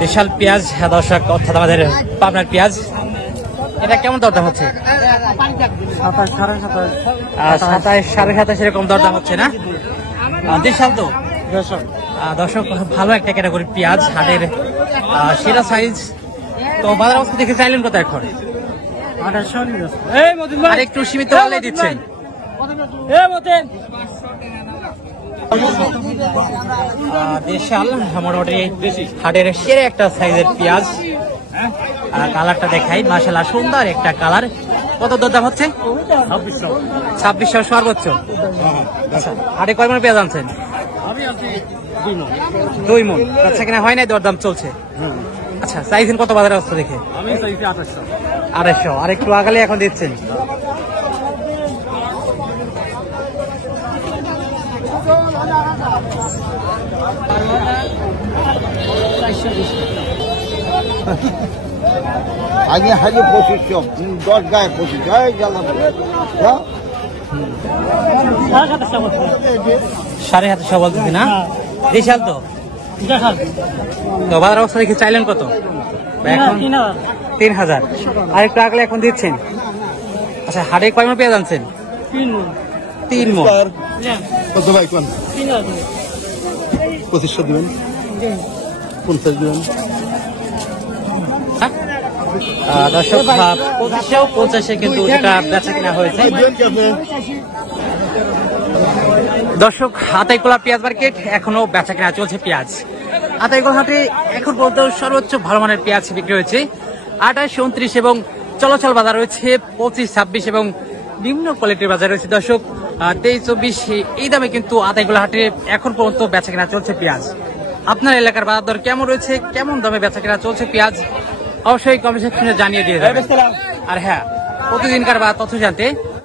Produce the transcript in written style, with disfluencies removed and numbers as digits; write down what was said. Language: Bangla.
বিশাল পেঁয়াজ দর্শক, অর্থাৎ আমাদের পাবনার পেঁয়াজ। এটা কেমন দরদাম হচ্ছে? 27, 27.5 এরকম দরদাম হচ্ছে না? দেশাল তো দর্শক, ভালো একটা ক্যাটাগরি পেঁয়াজ, হাটের সেরা সাইজ। তো বাজার অবস্থা দেখে চাইলেন কত এখন? আর একটু সীমিত হলে দিচ্ছেন। দেশাল মোটামুটি হাটের সেরা একটা সাইজের পেঁয়াজ। কালারটা দেখাই, মাশাআল্লাহ সুন্দর একটা কালার। কত দরদাম হচ্ছে? 2600 সর্বোচ্চ। হাটে কয় মণ পেঁয়াজ আনছেন? 2 মণ। আচ্ছা, কিনা হয় নাই, দরদাম চলছে। আচ্ছা, চাইছেন কত বাজার অবস্থা দেখে? 2800। আর একটু আগালে এখন দিচ্ছেন। আগে হাজার 2500, 10 গায়ে 2500 গেলাম। 750 বলতেছি না? দেশাল তো বাজার অবস্থা দেখে চাইলেন কত? 3000। আর একটু আগলে এখন দিচ্ছেন। আচ্ছা, হাটে কয় মণ পেঁয়াজ আনছেন? 3 মণ। কত ভাই কোন? 2500 দিবেন, 50 দিবেন। দর্শক, 2550 কিন্তু এটা বেচা কিনা হয়েছে। দর্শক, আতাইকুলা পেঁয়াজ মার্কেট এখনো বেচা কিনা চলছে পেঁয়াজ। আতাইকুলা হাটে এখন পর্যন্ত সর্বোচ্চ ভালো মানের পেঁয়াজ বিক্রি হয়েছে 28, 29 এবং চলাচল বাজার রয়েছে 25, 26 এবং নিম্ন কোয়ালিটির বাজার রয়েছে। দর্শক, 23, 24 এই দামে কিন্তু আতাইকুলা হাটে এখন পর্যন্ত বেচা কিনা চলছে পেঁয়াজ। আপনার এলাকার বাজার দর কেমন রয়েছে, কেমন দামে বেচা কিনা চলছে পেঁয়াজ, অবশ্যই কমেন্ট সেকশনে জানিয়ে দিয়ে দেবেন। আর হ্যাঁ, প্রতিদিনকার বা তথ্য জানতে